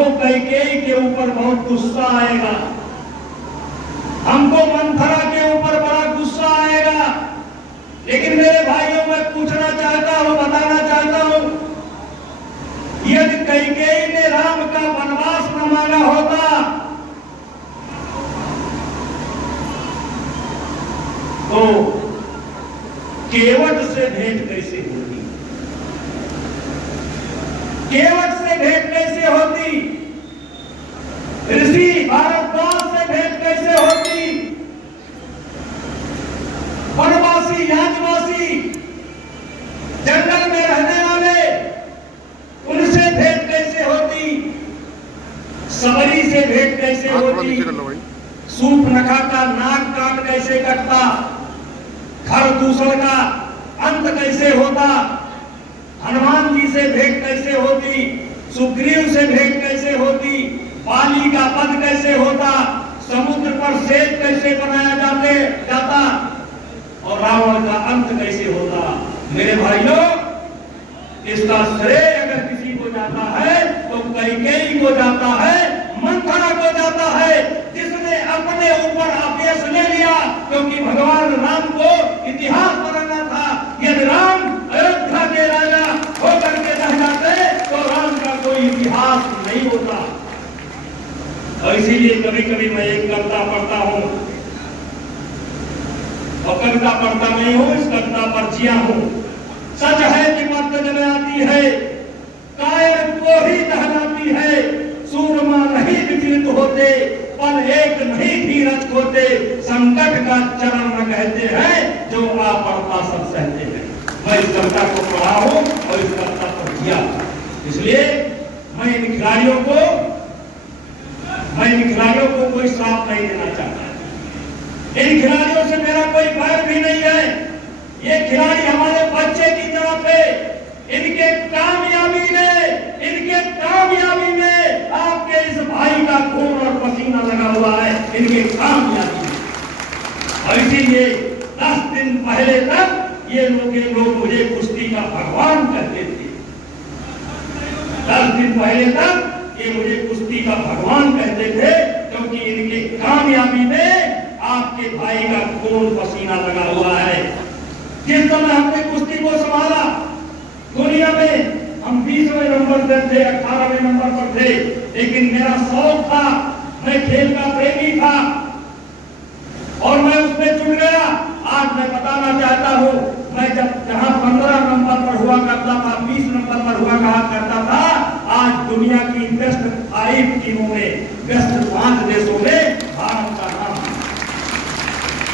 हमको कैकेयी के ऊपर बहुत गुस्सा आएगा, हमको मंथरा के ऊपर बड़ा गुस्सा आएगा। लेकिन मेरे भाइयों, मैं पूछना चाहता हूं, बताना चाहता हूं, यदि कैकेयी ने राम का वनवास न मांगा होता तो केवट से भेंट कैसे होती? केवट से भेंट कैसे होती? ऋषि भारद्वाज से भेंट कैसे होती? वनवासी, यादवासी, जंगल में रहने वाले, उनसे भेंट कैसे होती? सबरी से भेंट कैसे होती? सूर्पनखा का नाक कान कैसे कटता? खरदूषण का अंत कैसे होता? हनुमान जी से भेंट कैसे होती? सुग्रीव से भेंट कैसे होती? बाली का वध कैसे होता? समुद्र पर सेतु कैसे बनाया जाता? और रावण का अंत कैसे होता? मेरे भाइयों, इसका श्रेय अगर किसी को जाता है तो कैकेयी को जाता है, मंथरा को जाता है, जिसने अपने ऊपर आदेश ले लिया। क्योंकि भगवान राम को इतिहास बनाना था। यदि राम अयोध्या के राजा होकर के रह जाते तो राम का कोई इतिहास नहीं होता। और इसीलिए कभी कभी मैं एक कविता पढ़ता हूं, और कविता पढ़ता नहीं हूं, इस कविता पर जिया हूं। सच है कि मत जब आती है, कायर को ही दहलाती है, सूरमा नहीं विचलित होते, पल एक नहीं धीरज खोते, संकट का चरण न कहते हैं, जो आ पड़ता सब सहते हैं। मैं इस कविता को पढ़ा हूं और इस कविता पर जिया। इसलिए मैं इन खिलाड़ियों को कोई श्राप नहीं देना चाहता। इन खिलाड़ियों से मेरा कोई बैर भी नहीं है। ये खिलाड़ी हमारे बच्चे की तरफ है। इनके कामयाबी में आपके इस भाई का खून और पसीना लगा हुआ है, इनके कामयाबी में। और इसीलिए 10 दिन पहले तक ये लोग मुझे कुश्ती का भगवान कहते थे। 10 दिन पहले तक ये मुझे कुश्ती का भगवान कहते थे, क्योंकि इनके कामयाबी में आपके भाई का खून पसीना लगा हुआ है। जिस समय हमने कुश्ती को संभाला, दुनिया में हम 20वें नंबर पर थे, 18वें नंबर पर थे, लेकिन मेरा शौक था, मैं खेल का प्रेमी था और मैं उसमें जुड़ गया। आज मैं बताना चाहता हूं, मैं जहां 15 नंबर पर हुआ करता था, 20 नंबर पर हुआ करता था, आज दुनिया की बेस्ट 5 टीमों में, बेस्ट 5 देशों में भारत का नाम है।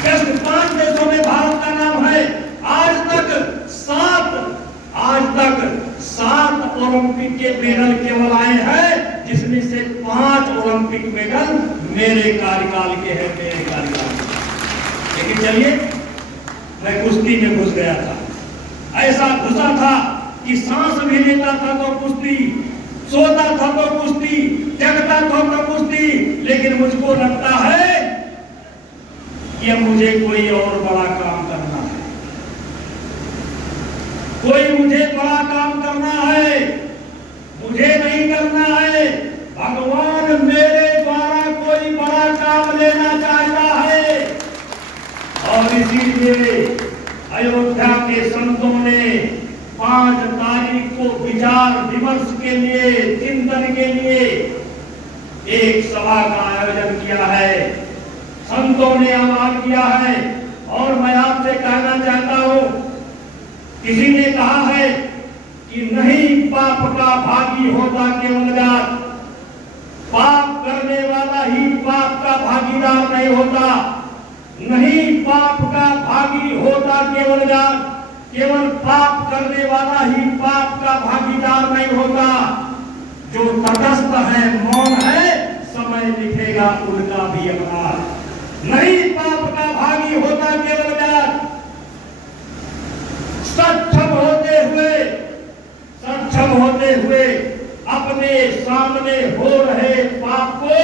बेस्ट 5 देशों में भारत का नाम है। आज तक 7 ओलंपिक के मेडल केवल आए हैं, जिसमें से 5 ओलंपिक मेडल मेरे कार्यकाल के हैं, मेरे कार्यकाल के। लेकिन चलिए, मैं कुश्ती में घुस गया था। ऐसा घुसा था कि सांस भी लेता था तो कुश्ती, सोता था तो कुश्ती, जगता था तो कुश्ती। लेकिन मुझको लगता है कि अब मुझे कोई और बड़ा काम करना है, कोई मुझे बड़ा काम करना है। मुझे नहीं करना है, भगवान मेरे द्वारा कोई बड़ा काम लेना चाहता है। और इसीलिए अयोध्या के संतों ने 5 तारीख को विचार विमर्श के लिए, चिंतन के लिए एक सभा का आयोजन किया है। संतों ने आह्वान किया है। और मैं आपसे कहना चाहता हूं, किसी ने कहा है कि नहीं, पाप का भागी होता केवल जात, पाप करने वाला ही पाप का भागीदार नहीं होता। नहीं, पाप का भागी होता केवल जात, केवल पाप करने वाला ही पाप का भागीदार नहीं होता। जो तटस्थ है, मौन है, समय लिखेगा उनका भी अपराध। नहीं, पाप का भागी होता केवल जात। सक्षम होते हुए अपने सामने हो रहे पाप को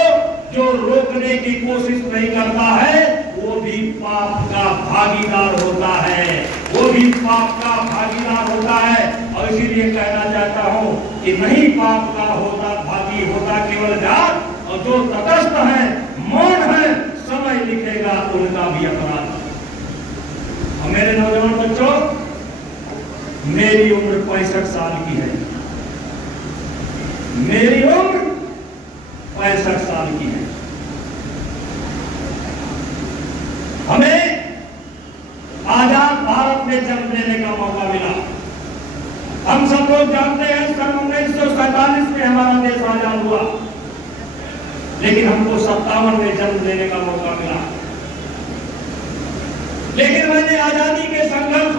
जो रोकने की कोशिश नहीं करता है, वो भी पाप का भागीदार होता है, वो भी पाप का भागीदार होता है। और इसीलिए कहना चाहता हूं कि नहीं, पाप का होता भागी बाकी होता केवल जात, और जो तटस्थ है, मौन है, समय लिखेगा उनका भी अपराध। और मेरे नौजवान बच्चों, मेरी उम्र 65 साल की है, मेरी उम्र 65 साल की है। हमें आजाद भारत में जन्म लेने का मौका मिला। हम सब लोग जानते हैं सन 1947 में हमारा देश आजाद हुआ, लेकिन हमको 57 में जन्म लेने का मौका मिला। लेकिन मैंने आजादी के संघर्ष